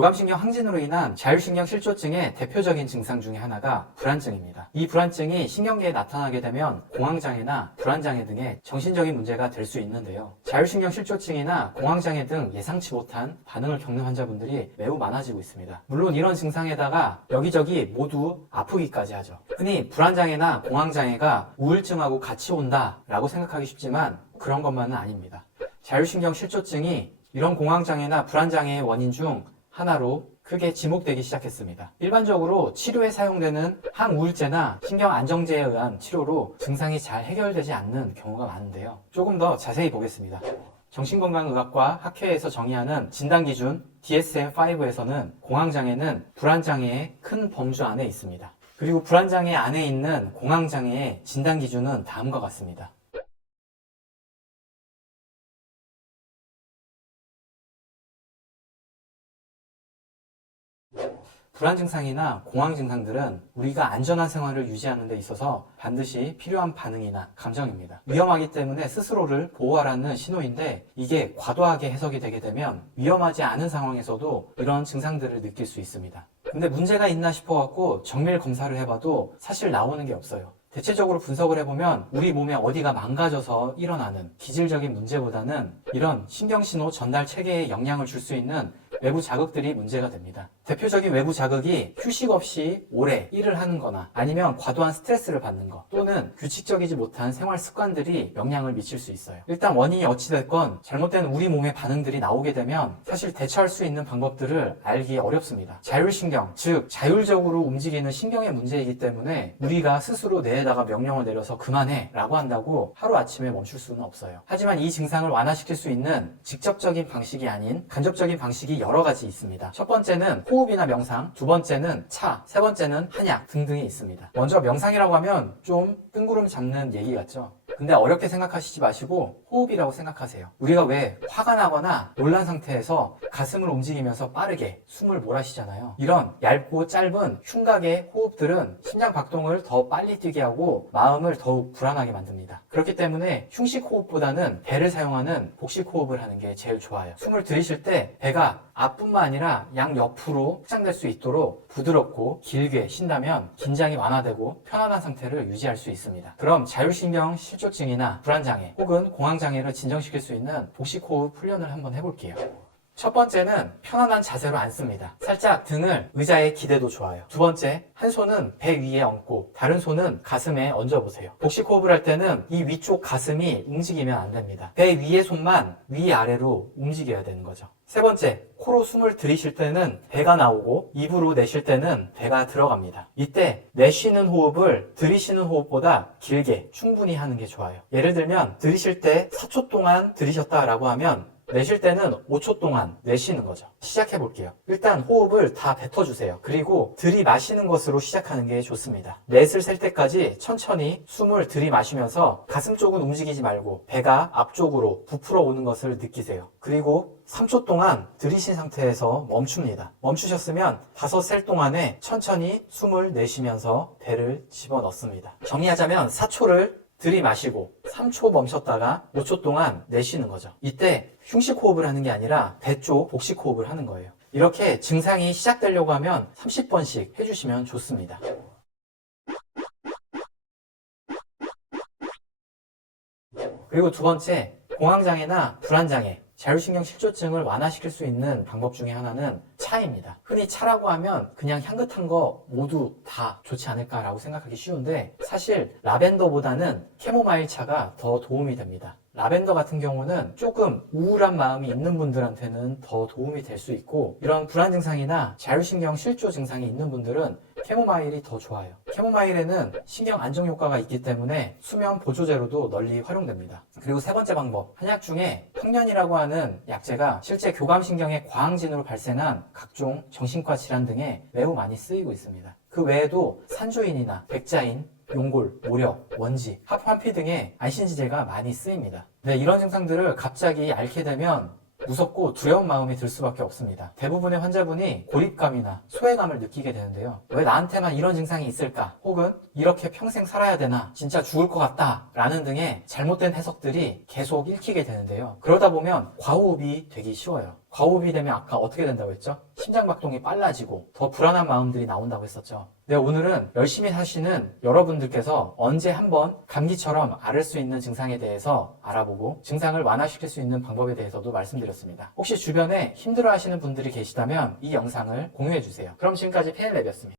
교감신경 항진으로 인한 자율신경 실조증의 대표적인 증상 중에 하나가 불안증입니다. 이 불안증이 신경계에 나타나게 되면 공황장애나 불안장애 등의 정신적인 문제가 될 수 있는데요. 자율신경 실조증이나 공황장애 등 예상치 못한 반응을 겪는 환자분들이 매우 많아지고 있습니다. 물론 이런 증상에다가 여기저기 모두 아프기까지 하죠. 흔히 불안장애나 공황장애가 우울증하고 같이 온다라고 생각하기 쉽지만 그런 것만은 아닙니다. 자율신경 실조증이 이런 공황장애나 불안장애의 원인 중 하나로 크게 지목되기 시작했습니다. 일반적으로 치료에 사용되는 항우울제나 신경안정제에 의한 치료로 증상이 잘 해결되지 않는 경우가 많은데요. 조금 더 자세히 보겠습니다. 정신건강의학과 학회에서 정의하는 진단기준 DSM-5에서는 공황장애는 불안장애의 큰 범주 안에 있습니다. 그리고 불안장애 안에 있는 공황장애의 진단기준은 다음과 같습니다. 불안 증상이나 공황 증상들은 우리가 안전한 생활을 유지하는 데 있어서 반드시 필요한 반응이나 감정입니다. 위험하기 때문에 스스로를 보호하라는 신호인데 이게 과도하게 해석이 되게 되면 위험하지 않은 상황에서도 이런 증상들을 느낄 수 있습니다. 근데 문제가 있나 싶어갖고 정밀 검사를 해봐도 사실 나오는 게 없어요. 대체적으로 분석을 해보면 우리 몸에 어디가 망가져서 일어나는 기질적인 문제보다는 이런 신경신호 전달 체계에 영향을 줄 수 있는 외부 자극들이 문제가 됩니다. 대표적인 외부 자극이 휴식 없이 오래 일을 하는 거나 아니면 과도한 스트레스를 받는 거 또는 규칙적이지 못한 생활 습관들이 영향을 미칠 수 있어요. 일단 원인이 어찌됐건 잘못된 우리 몸의 반응들이 나오게 되면 사실 대처할 수 있는 방법들을 알기 어렵습니다. 자율신경, 즉 자율적으로 움직이는 신경의 문제이기 때문에 우리가 스스로 뇌에다가 명령을 내려서 그만해 라고 한다고 하루아침에 멈출 수는 없어요. 하지만 이 증상을 완화시킬 수 있는 직접적인 방식이 아닌 간접적인 방식이 여러 가지 있습니다. 첫 번째는 호흡이나 명상, 두 번째는 차, 세 번째는 한약 등등이 있습니다. 먼저 명상이라고 하면 좀 뜬구름 잡는 얘기 같죠? 근데 어렵게 생각하시지 마시고 호흡이라고 생각하세요. 우리가 왜 화가 나거나 놀란 상태에서 가슴을 움직이면서 빠르게 숨을 몰아쉬잖아요. 이런 얇고 짧은 흉곽의 호흡들은 심장 박동을 더 빨리 뛰게 하고 마음을 더욱 불안하게 만듭니다. 그렇기 때문에 흉식 호흡보다는 배를 사용하는 복식 호흡을 하는 게 제일 좋아요. 숨을 들이쉴 때 배가 앞뿐만 아니라 양옆으로 확장될 수 있도록 부드럽고 길게 쉰다면 긴장이 완화되고 편안한 상태를 유지할 수 있습니다. 그럼 자율신경 실조증이나 불안장애 혹은 공황장애를 진정시킬 수 있는 복식호흡 훈련을 한번 해볼게요. 첫 번째는 편안한 자세로 앉습니다. 살짝 등을 의자에 기대도 좋아요. 두 번째, 한 손은 배 위에 얹고 다른 손은 가슴에 얹어보세요. 복식호흡을 할 때는 이 위쪽 가슴이 움직이면 안 됩니다. 배 위의 손만 위아래로 움직여야 되는 거죠. 세 번째, 코로 숨을 들이쉴 때는 배가 나오고 입으로 내쉴 때는 배가 들어갑니다. 이때 내쉬는 호흡을 들이쉬는 호흡보다 길게 충분히 하는 게 좋아요. 예를 들면 들이쉴 때 4초 동안 들이셨다라고 하면 내쉴 때는 5초 동안 내쉬는 거죠. 시작해 볼게요. 일단 호흡을 다 뱉어주세요. 그리고 들이마시는 것으로 시작하는 게 좋습니다. 넷을 셀 때까지 천천히 숨을 들이마시면서 가슴 쪽은 움직이지 말고 배가 앞쪽으로 부풀어 오는 것을 느끼세요. 그리고 3초 동안 들이신 상태에서 멈춥니다. 멈추셨으면 5셀 동안에 천천히 숨을 내쉬면서 배를 집어넣습니다. 정리하자면 4초를 들이마시고 3초 멈췄다가 5초 동안 내쉬는 거죠. 이때 흉식 호흡을 하는 게 아니라 배 쪽 복식 호흡을 하는 거예요. 이렇게 증상이 시작되려고 하면 30번씩 해주시면 좋습니다. 그리고 두 번째, 공황장애나 불안장애, 자율신경 실조증을 완화시킬 수 있는 방법 중에 하나는 차입니다. 흔히 차라고 하면 그냥 향긋한 거 모두 다 좋지 않을까라고 생각하기 쉬운데 사실 라벤더보다는 캐모마일 차가 더 도움이 됩니다. 라벤더 같은 경우는 조금 우울한 마음이 있는 분들한테는 더 도움이 될 수 있고 이런 불안 증상이나 자율신경 실조 증상이 있는 분들은 캐모마일이 더 좋아요. 캐모마일에는 신경 안정 효과가 있기 때문에 수면 보조제로도 널리 활용됩니다. 그리고 세 번째 방법, 한약 중에 평년이라고 하는 약재가 실제 교감신경의 과항진으로 발생한 각종 정신과 질환 등에 매우 많이 쓰이고 있습니다. 그 외에도 산조인이나 백자인, 용골, 모력, 원지, 합환피 등의 안신지제가 많이 쓰입니다. 네, 이런 증상들을 갑자기 앓게 되면 무섭고 두려운 마음이 들 수밖에 없습니다. 대부분의 환자분이 고립감이나 소외감을 느끼게 되는데요. 왜 나한테만 이런 증상이 있을까? 혹은 이렇게 평생 살아야 되나? 진짜 죽을 것 같다 라는 등의 잘못된 해석들이 계속 읽히게 되는데요. 그러다 보면 과호흡이 되기 쉬워요. 과호흡이 되면 아까 어떻게 된다고 했죠? 심장박동이 빨라지고 더 불안한 마음들이 나온다고 했었죠. 네, 오늘은 열심히 사시는 여러분들께서 언제 한번 감기처럼 앓을 수 있는 증상에 대해서 알아보고 증상을 완화시킬 수 있는 방법에 대해서도 말씀드렸습니다. 혹시 주변에 힘들어 하시는 분들이 계시다면 이 영상을 공유해 주세요. 그럼 지금까지 페일랩이었습니다.